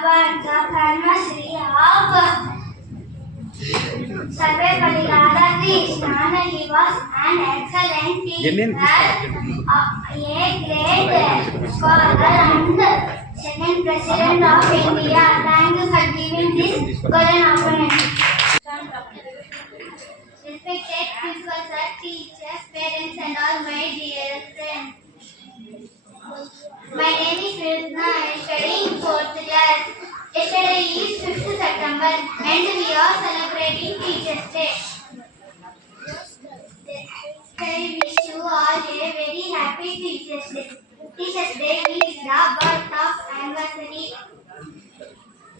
ಪರಮ ಶ್ರೀ ಆಪ ಸರ್ವೇ ಪರಿಹಾರ ಕೃಷ್ಣಾನ he was an excellent teacher a great scholar and second president of India thank you for giving this golden opportunity. Respected principal sir, teachers, parents and all my dear friends. My name is Rizna. I am studying 4th Yesterday is 5th September and we are celebrating Teachers Day. I wish you all a very happy Teachers Day. Teachers Day is the birth of anniversary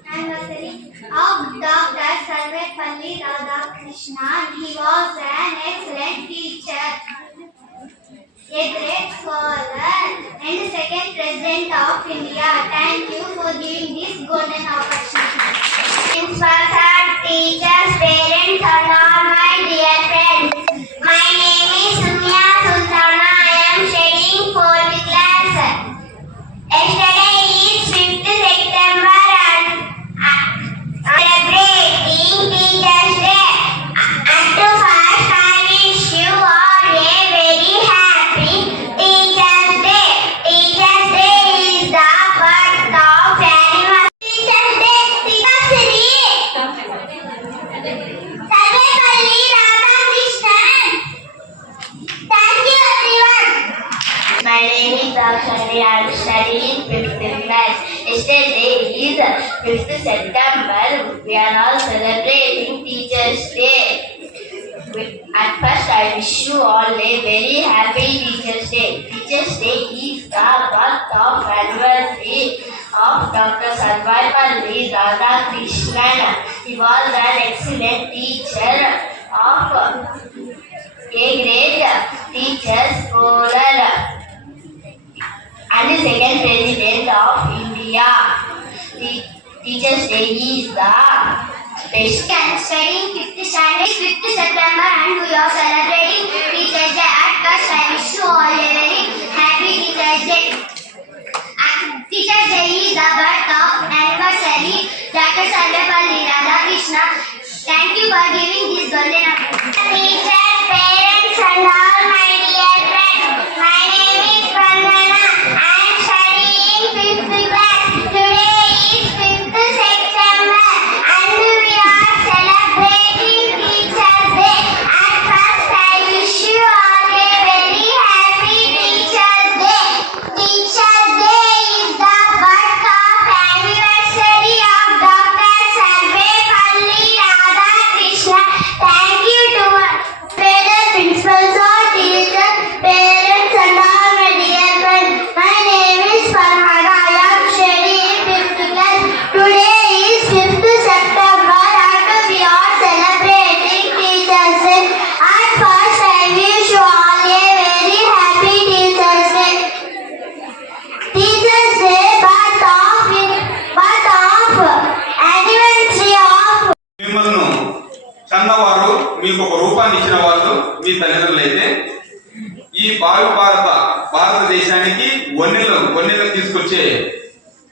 anniversary of Dr. Sarvepalli Radhakrishnan. He was an excellent teacher, a great scholar, and second president of India. Thank you for giving this golden opportunity. Principals teachers, parents, and all September. We are all celebrating Teachers' Day. At first, I wish you all a very happy Teachers' Day. Teachers' Day is the birth of anniversary of Dr. Sarvapalli Radhakrishnan. He was an excellent teacher of a great teacher, scholar, and second president of India. Teachers' Day is the best. And studying fifth standard, fifth September, and we are celebrating Teachers' Day. At first, I wish you all a very happy Teachers' Day. And Teachers' Day is the birth of anniversary Dr. Sarvepalli Radhakrishna. Thank you for giving this golden opportunity. Teachers, parents, and all my dear friends. My name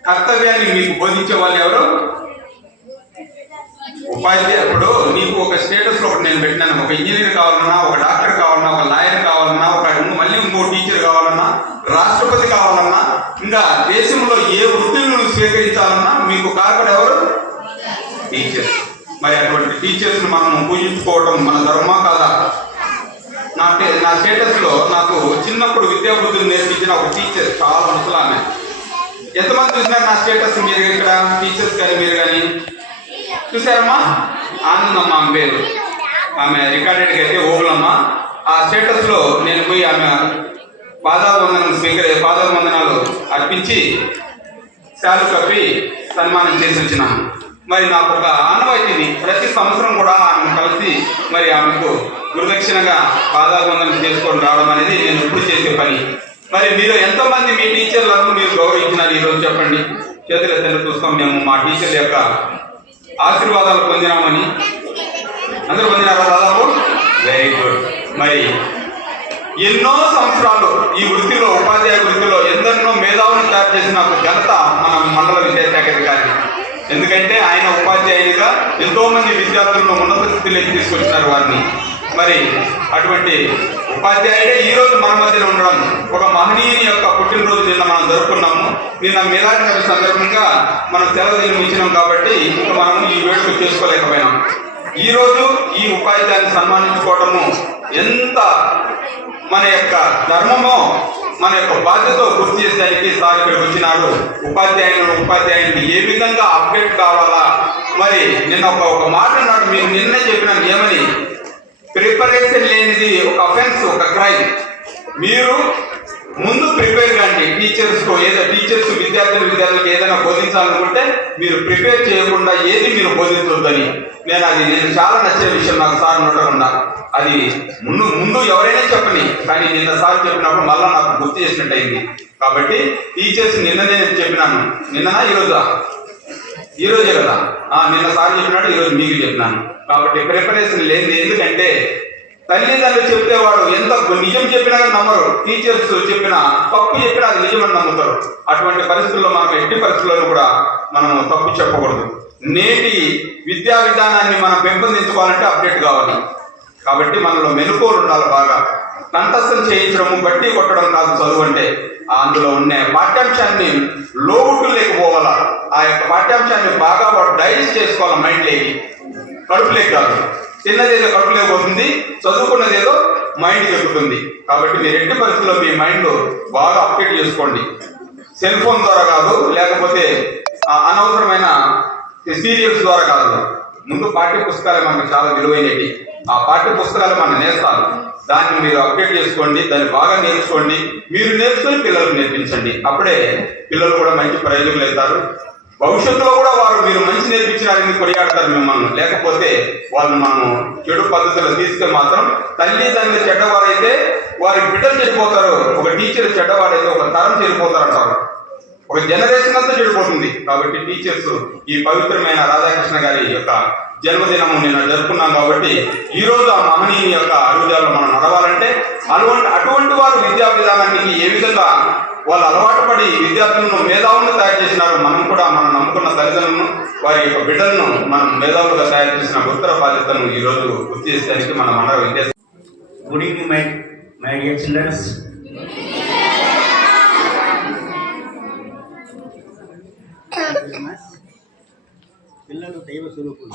కర్తవ్యాన్ని మీకు బోధించే వాళ్ళు ఎవరు? ఉపాధ్యాయ ఇప్పుడు నీకు ఒక స్టేటస్లో ఒకటి నేను పెట్టినాను. ఒక ఇంజనీర్ కావాలన్నా ఒక డాక్టర్ కావాలన్నా ఒక లాయర్ కావాలన్నా ఒక మళ్ళీ ఇంకో టీచర్ కావాలన్నా రాష్ట్రపతి కావాలన్నా ఇంకా దేశంలో ఏ వృత్తిని నువ్వు స్వీకరించాలన్నా మీకు కారకుడు ఎవరు? టీచర్స్ మరి అటువంటి టీచర్స్ మనం పూజించుకోవడం మన ధర్మా కాదా? నా టే- నా స్టేటస్లో నాకు చిన్నప్పుడు విద్యాబుద్ధులు నేర్పించిన ఒక టీచర్ చాలా ముసలామె. ఎంతమంది చూసినారు నా స్టేటస్ మీరు ఇక్కడ? టీచర్స్ కానీ మీరు కానీ? చూసారమ్మా ఆనందమ్మ ఆమె పేరు ఆమె రికార్డెడ్కి అయితే ఓగులమ్మ ఆ స్టేటస్లో నేను పోయి ఆమె పాదావందనం స్వీకరి పాదావందనాలు అర్పించి శాలు కప్పి సన్మానం చేసి వచ్చినాను మరి నాకు ఒక ఆనవాయితీని ప్రతి సంవత్సరం కూడా ఆమెను కలిసి మరి ఆమెకు గురుదక్షిణగా పాదాబంధనం చేసుకొని రావడం అనేది నేను ఎప్పుడు చేసే పని. మరి మీరు ఎంతమంది మీ టీచర్లను మీరు గౌరవించినారు ఈరోజు చెప్పండి? చేతుల ఎత్తండి చూస్తాం మేము మా టీచర్ల యొక్క ఆశీర్వాదాలు పొందినామని. అందరూ పొందినారా దాదాపు? వెరీ గుడ్ మరి ఎన్నో సంవత్సరాలు ఈ వృత్తిలో ఉపాధ్యాయ వృత్తిలో ఎందరినో మేధావులను తయారు చేసిన ఒక ఘనత మన మండల విద్యాశాఖ గారి ఎందుకంటే ఆయన ఉపాధ్యాయునిగా ఎంతో మంది విద్యార్థులను ఉన్నత స్థితిలోకి తీసుకొచ్చినారు వారిని. మరి అటువంటి ఉపాధ్యాయుడే ఈ రోజు మన మధ్యన ఉండడం ఒక మహనీయుని యొక్క పుట్టినరోజు నిన్న మనం జరుపుకున్నాము. నిన్న మిలాడి నబి సందర్భంగా మనం సెలవు దినం ఇచ్చినాం కాబట్టి ఇంకా మనం ఈ వేడుక చేసుకోలేకపోయినాం. ఈ రోజు ఈ ఉపాధ్యాయుని సన్మానించుకోవడము ఎంత మన యొక్క ధర్మమో మన యొక్క బాధ్యత గుర్తు చేసేదానికి సార్ ఇక్కడికి వచ్చినాడు. ఉపాధ్యాయులు ఉపాధ్యాయుని ఏ విధంగా అప్డేట్ కావాలా? మరి నిన్న ఒక ఒక మాట నాడు మీరు నిన్నే చెప్పినాను ఏమని ప్రిపరేషన్ లేనిది ఒక అఫెన్స్ ఒక క్రైమ్ మీరు ముందు ప్రిపేర్ కండి. టీచర్స్ ఏదో టీచర్స్ విద్యార్థులు విద్యార్థులకు ఏదైనా బోధించాలనుకుంటే మీరు ప్రిపేర్ చేయకుండా ఏది మీరు బోధించొద్దని నేను అది నేను చాలా నచ్చిన విషయం. నాకు సార్ ఉండకుండా అది ముందు ముందు ఎవరైనా చెప్పని కానీ నిన్న సార్ చెప్పినప్పుడు మళ్ళీ నాకు గుర్తు చేసినట్టు అయింది. కాబట్టి టీచర్స్ నిన్ననే నేను చెప్పినాను. నిన్ననా ఈరోజా? ఈ రోజే కదా? ఆ నిన్న సార్ చెప్పినాడు ఈ రోజు మీకు చెప్పినాను. కాబట్టి ప్రిపరేషన్ లేనిది ఎందుకంటే తల్లిదండ్రులు చెప్తే వాడు ఎంత నిజం చెప్పినా నమ్మరు. టీచర్స్ చెప్పినా తప్పు చెప్పినా అది నిజమని నమ్ముతారు. అటువంటి పరిస్థితుల్లో మనం ఎట్టి పరిస్థితుల్లో కూడా మనం తప్పు చెప్పకూడదు. నేటి విద్యా విధానాన్ని మనం పెంపొందించుకోవాలంటే అప్డేట్ కావాలి. కాబట్టి మనలో మెలకువలు ఉండాలి బాగా. కంఠస్థం చేయించడము బట్టి కొట్టడం కాదు చదువు అంటే. అందులో ఉండే పాఠ్యాంశాన్ని లోటు లేకపోవాలా? ఆ యొక్క పాఠ్యాంశాన్ని బాగా డైజెస్ట్ చేసుకోవాలి మైండ్ లేకి? కడుపులేకి కాదు. చిన్నదేదో కడుపులోకి పోతుంది చదువుకున్నదేదో మైండ్కి ఎక్కుతుంది. కాబట్టి మీరు ఎట్టి పరిస్థితుల్లో మీ మైండ్ బాగా అప్డేట్ చేసుకోండి. సెల్ ఫోన్ ద్వారా కాదు లేకపోతే అనవసరమైన సీరియల్స్ ద్వారా కాదు. ముందు పాఠ్య పుస్తకాలు మనకు చాలా విలువైనవి. ఆ పాఠ్య పుస్తకాలు మన నేస్తాను దాన్ని మీరు అప్డేట్ చేసుకోండి దాన్ని బాగా నేర్చుకోండి. మీరు నేర్చుకొని పిల్లలకు నేర్పించండి. అప్పుడే పిల్లలు కూడా మంచి ప్రయోజకులు అవుతారు. భవిష్యత్తులో కూడా వారు మీరు మంచి నేర్పించినారని కొనియాడతారు మిమ్మల్ని. లేకపోతే వాళ్ళని మనం చెడు పద్ధతిలో తీసుకుని మాత్రం తల్లిదండ్రులు చెడ్డవారైతే వారి బిడ్డలు చెడిపోతారు. ఒక టీచర్ చెడ్డవారైతే ఒక తరం చెడిపోతారు అంటారు ఒక జనరేషన్ అంతా చెడిపోతుంది. కాబట్టి టీచర్స్ ఈ పవిత్రమైన రాధాకృష్ణ గారి యొక్క జన్మదినము నిన్న జరుపుకున్నాం కాబట్టి ఈ రోజు ఆ మహనీయుని యొక్క అడుగుజాలను మనం నడవాలంటే అటువంటి అటువంటి వారు విద్యా విధానానికి ఏ విధంగా వాళ్ళు అలవాటు పడి విద్యార్థులను మేధావులను తయారు చేసినారు మనం కూడా మనం నమ్ముకున్న తల్లిదండ్రులను వారి యొక్క బిడ్డలను మనం మేధావులుగా తయారు చేసిన ఉత్తర బాధ్యతను ఈ రోజు గుర్తు చేసేదానికి మన మండల విద్యా Good evening, my, my dear children. పిల్లలు దైవ స్వరూపులు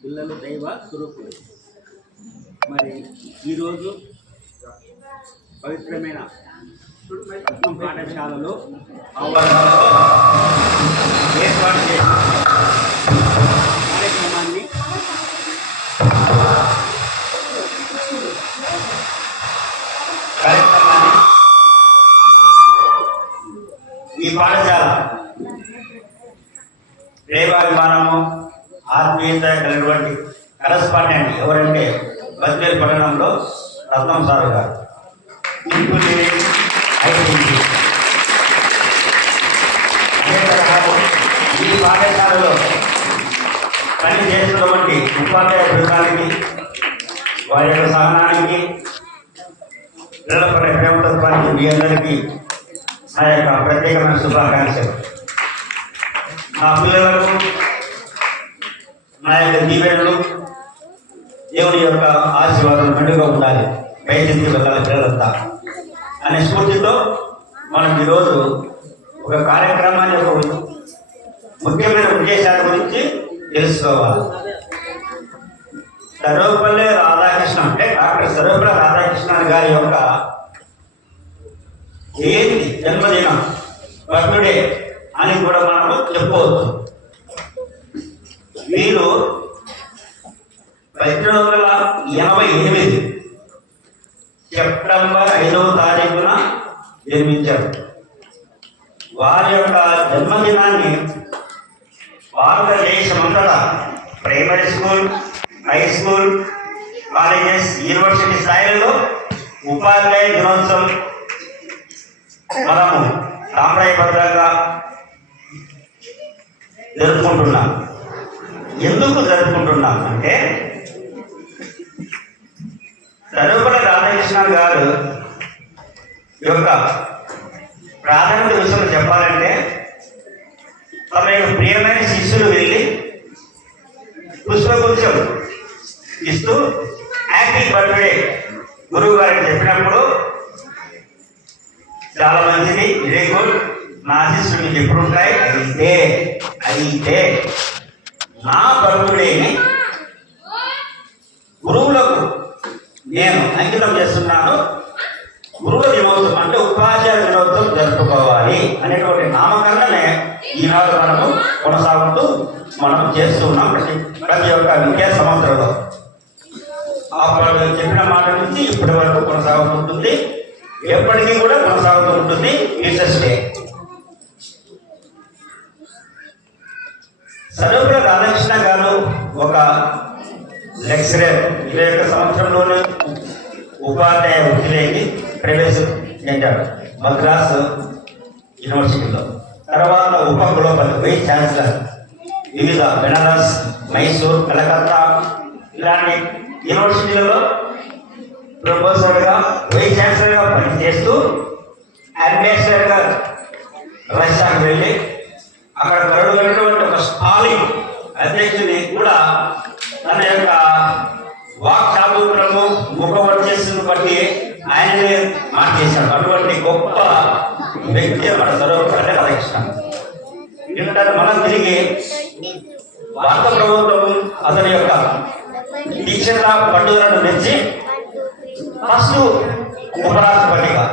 పిల్లలు దైవ స్వరూపులు. మరి ఈరోజు పవిత్రమైన పాఠశాలలో ఏర్పాటు చేసిన కార్యక్రమాన్ని ఈ పాఠశాల ప్రేమాభిమానము ఆత్మీయత కలిగినటువంటి కరస్పాండెంట్ ఎవరంటే బజ్మేర్ పట్టణంలో రత్నం సార్ గారు ఈ పాఠశాలలో పని చేస్తున్నటువంటి ఉపాధ్యాయ బృందానికి వారి యొక్క సహనానికి పిల్లల పిల్లలపై ప్రేమతత్వానికి మీ అందరికీ నా యొక్క ప్రత్యేకమైన శుభాకాంక్షలు నా పిల్లలకు మన యొక్క దీవెనలు దేవుని యొక్క ఆశీర్వాదం మెండుగా ఉండాలి. బయటికి వెళ్ళాలి పిల్లలంతా. అనే స్ఫూర్తితో మనం ఈరోజు ఒక కార్యక్రమాన్ని ఒక ముఖ్యమైన ఉద్దేశాల గురించి తెలుసుకోవాలి. సర్వపల్లి రాధాకృష్ణ అంటే డాక్టర్ సర్వపల్లి రాధాకృష్ణ గారి యొక్క జయంతి జన్మదినం బర్త్డే అని కూడా మనము చెప్పవచ్చు వీరు పద్దెనిమిది వందల ఎనభై ఎనిమిది. సెప్టెంబర్ ఐదవ తారీఖున జన్మించారు. వారి యొక్క జన్మదినాన్ని భారతదేశమంతటా primary school high school colleges university స్థాయిలో ఉపాధ్యాయ దినోత్సవం మనము సాంప్రదాయబద్ధంగా జరుపుకుంటున్నాం. ఎందుకు జరుపుకుంటున్నాం అంటే సర్వపల్లి రాధాకృష్ణ గారు యొక్క ప్రాధాన్యత విషయం చెప్పాలంటే తమ యొక్క ప్రియమైన శిష్యులు వెళ్ళి పుష్పగుచ్చం ఇస్తూ హ్యాపీ బర్త్డే గురువు గారికి చెప్పినప్పుడు చాలా మంచిది వెరీ గుడ్. నా ఆశీస్సులు మీకు ఎప్పుడు ఉంటాయి అయితే అయితే నా బర్త్డేని గురువులకు నేను అంకితం చేస్తున్నాను. గురువుల దినోత్సవం అంటే ఉపాధ్యాయ దినోత్సవం జరుపుకోవాలి అనేటువంటి నామకరణనే ఈనాడు మనము కొనసాగుతూ మనం చేస్తున్నాం ప్రతి ప్రతి ఒక్క విద్యా సంవత్సరంలో. అప్పుడు చెప్పిన మాట నుంచి ఇప్పటి వరకు కొనసాగుతుంటుంది ఎప్పటికీ కూడా కొనసాగుతూ ఉంటుంది. టీచర్స్ డే సర్వపల్లి రాధాకృష్ణ గారు ఒక లెక్చరర్. ఇరవై ఒక్క సంవత్సరంలోనే ఉపాధ్యాయ వృత్తిలోకి ప్రవేశించాడు మద్రాస్ యూనివర్సిటీలో. తర్వాత ఉప గ్లోబల్ వైస్ ఛాన్సలర్. వివిధ బెనారస్ మైసూర్ కలకత్తా ఇలాంటి యూనివర్సిటీలలో ప్రొఫెసర్గా వైస్ ఛాన్సలర్గా పనిచేస్తూ వ్యక్తి మన సర్వపల్లి రాధాకృష్ణ ఇంటర్ మనం తిరిగి భారత ప్రభుత్వం అతని యొక్క దీక్షల పట్టుదలను మెచ్చి ఫస్ట్ ఉపరాష్ట్రపతిగా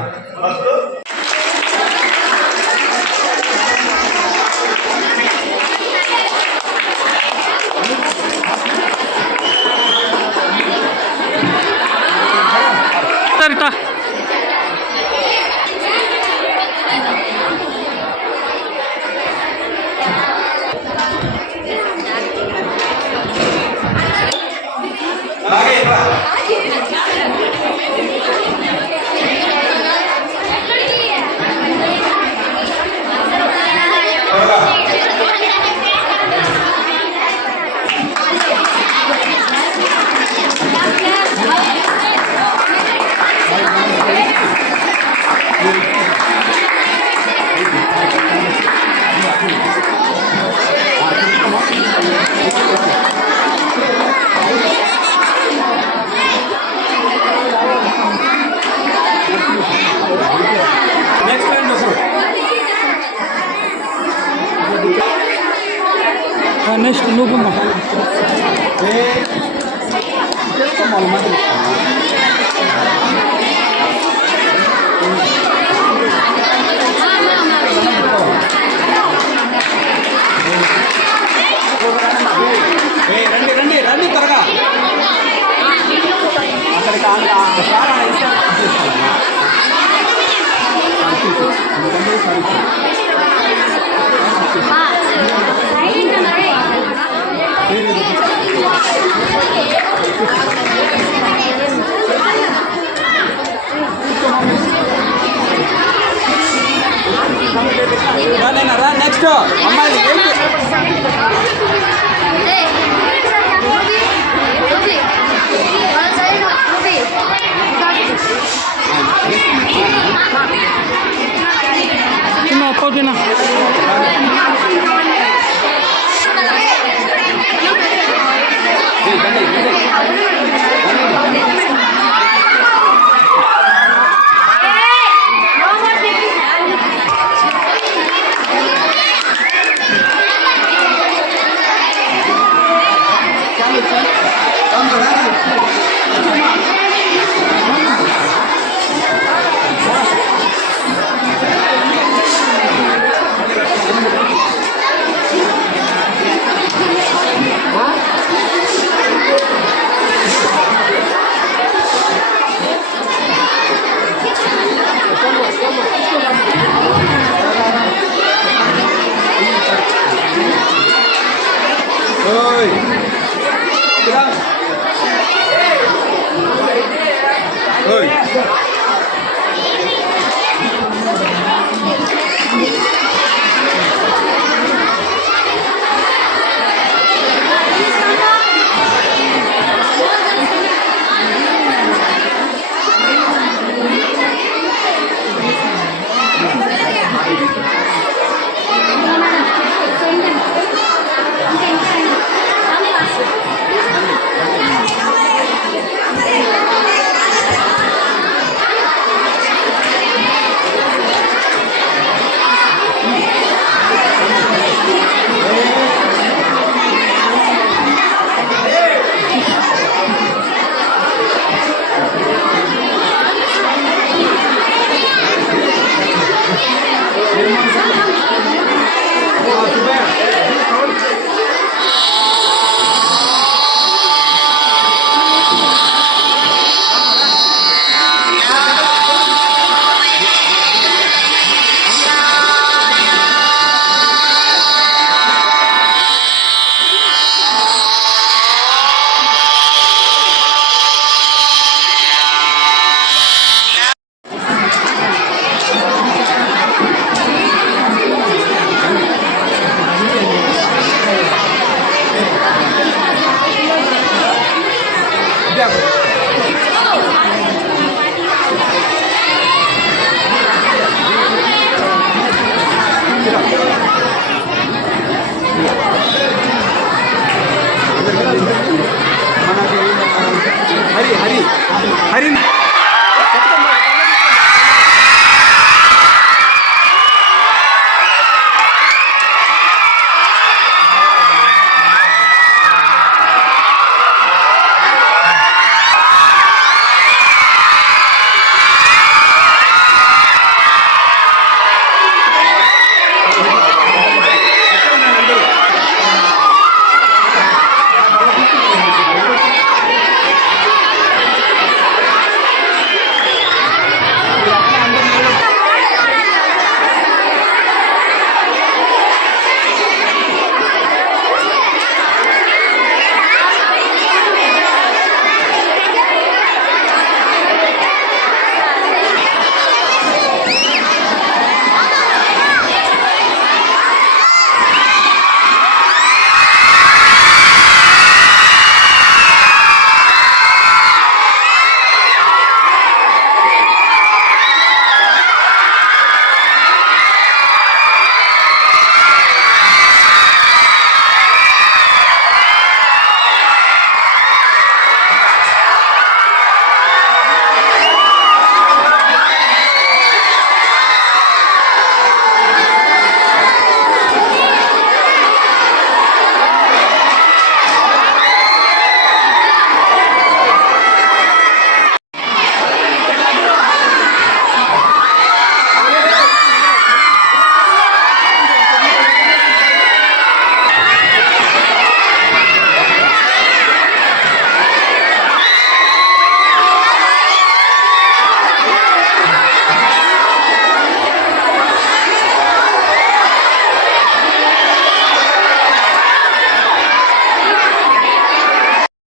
నెక్స్ట్ అమ్మాయి